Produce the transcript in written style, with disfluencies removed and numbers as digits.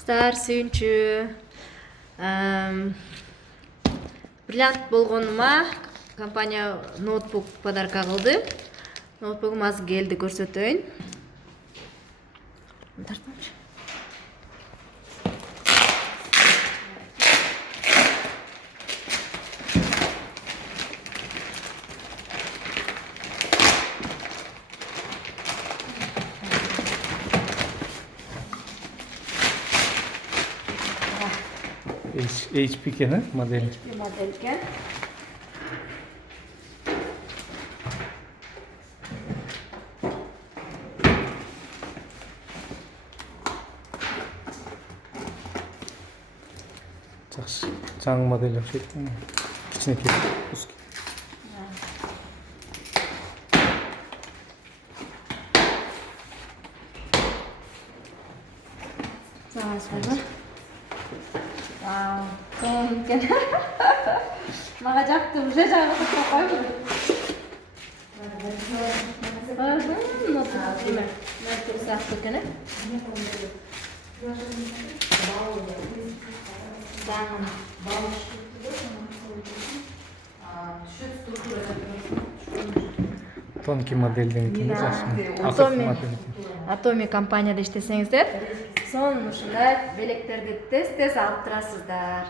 Кыздар сүйүнчү. Бриллиант болгонума компания ноутбук подарка кылды. Ноутбугум азыр келди, көрсөтөйүн. HP ekan model. HP model ekan. Жақсы. Жаңы модель окшойт. Кичинекей. Узкий. Спасибо. Вау, сонун экен. Мага жакты, уже жагып койгой. Тонкий модельден экен жакшы. Atomi компанияда иштесеңиздер, сонун ушундай белектерди тез алып турасыздар.